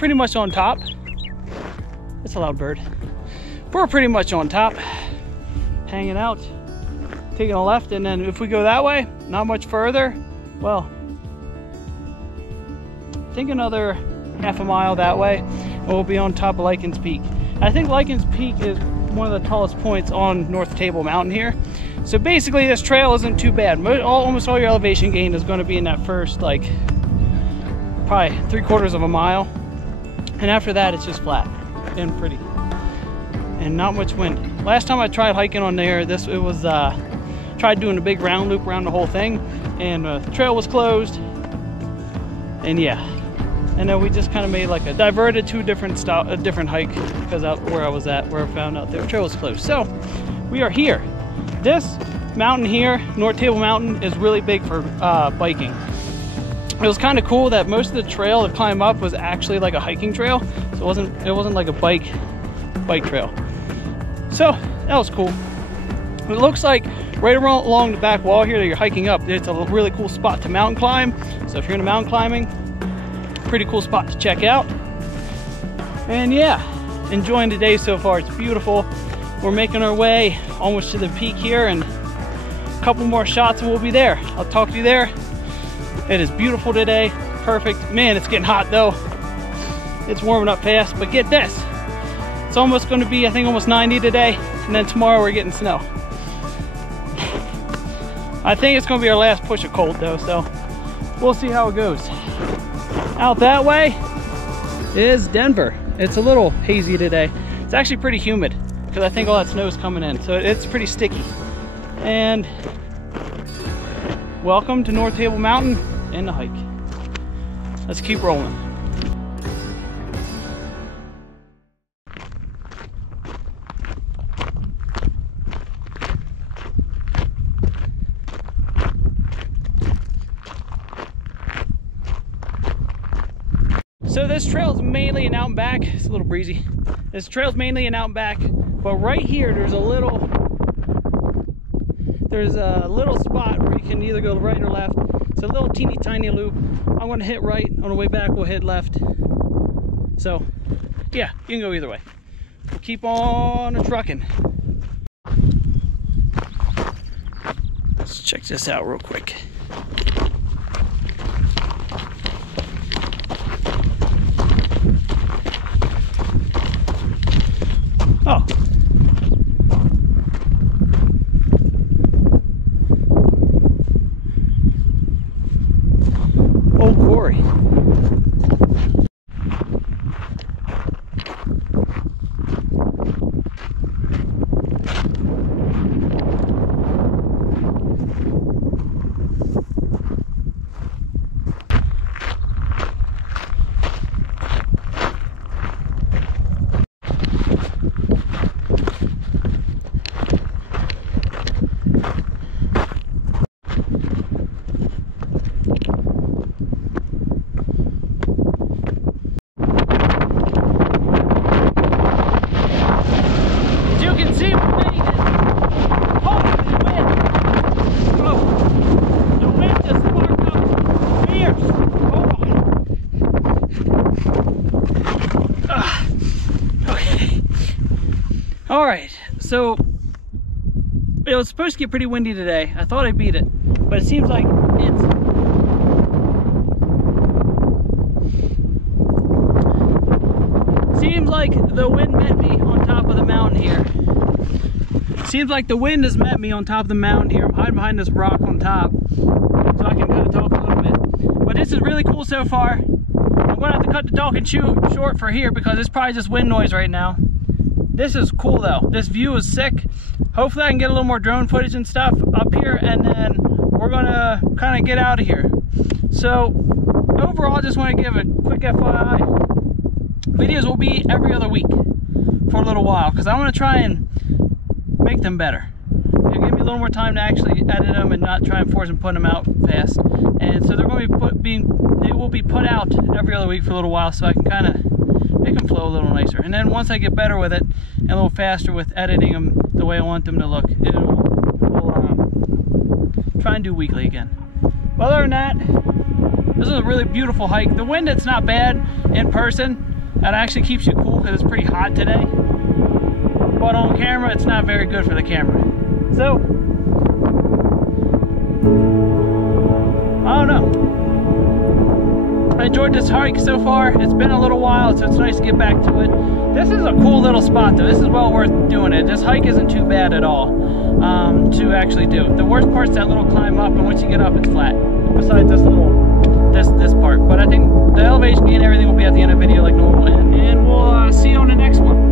pretty much on top. It's a loud bird. We're pretty much on top, hanging out, taking a left, and then if we go that way, not much further, well, I think another half a mile that way, and we'll be on top of Lichen's Peak. I think Lichen's Peak is one of the tallest points on North Table Mountain here. So basically this trail isn't too bad. Almost all your elevation gain is going to be in that first, like, probably 3/4 of a mile. And after that, it's just flat and pretty. And not much wind. Last time I tried hiking on there, tried doing a big round loop around the whole thing, and the trail was closed. And yeah, and then we just kind of made like a diverted to a different hike, because out where I was at, where I found out the trail was closed. So we are here. This mountain here, North Table Mountain, is really big for biking. It was kind of cool that most of the trail to climb up was actually like a hiking trail, so it wasn't like a bike trail. So that was cool. It looks like right along the back wall here that you're hiking up, it's a really cool spot to mountain climb. So if you're into mountain climbing, pretty cool spot to check out. And yeah, enjoying the day so far. It's beautiful. We're making our way almost to the peak here, and a couple more shots and we'll be there. I'll talk to you there. It is beautiful today. Perfect. Man, it's getting hot though. It's warming up fast, but get this. It's almost going to be, I think, almost 90 today, and then tomorrow we're getting snow. I think it's going to be our last push of cold though, so we'll see how it goes. Out that way is Denver. It's a little hazy today. It's actually pretty humid because I think all that snow is coming in, so it's pretty sticky. And welcome to North Table Mountain and the hike. Let's keep rolling. So this trail is mainly an out and back. It's a little breezy. This trail is mainly an out and back, but right here there's a little spot where you can either go right or left. It's a little teeny tiny loop. I'm going to hit right. On the way back we'll hit left. So yeah, you can go either way. We'll keep on trucking. Let's check this out real quick. Oh. Old quarry. All right, so it was supposed to get pretty windy today. I thought I beat it, but it seems like the wind met me on top of the mountain here. Seems like the wind has met me on top of the mountain here. I'm hiding behind this rock on top, so I can kind of talk a little bit. But this is really cool so far. I'm gonna have to cut the talking short for here because it's probably just wind noise right now. This is cool though. This view is sick. Hopefully I can get a little more drone footage and stuff up here, and then we're gonna kind of get out of here. So overall, I just want to give a quick FYI. Videos will be every other week for a little while because I want to try and make them better. It'll give me a little more time to actually edit them and not try and force and put them out fast. And so they're going to they will be put out every other week for a little while, so I can kind of make them flow a little nicer. And then once I get better with it and a little faster with editing them the way I want them to look, we'll try and do weekly again. But other than that, this is a really beautiful hike. The wind, it's not bad in person. That actually keeps you cool because it's pretty hot today. But on camera, it's not very good for the camera. So, I don't know. I enjoyed this hike so far. It's been a little while, so it's nice to get back to it. This is a cool little spot though. This is well worth doing it. This hike isn't too bad at all to actually do. The worst part's that little climb up, and once you get up, it's flat. Besides this part. But I think the elevation and everything will be at the end of the video like normal, and we'll see you on the next one.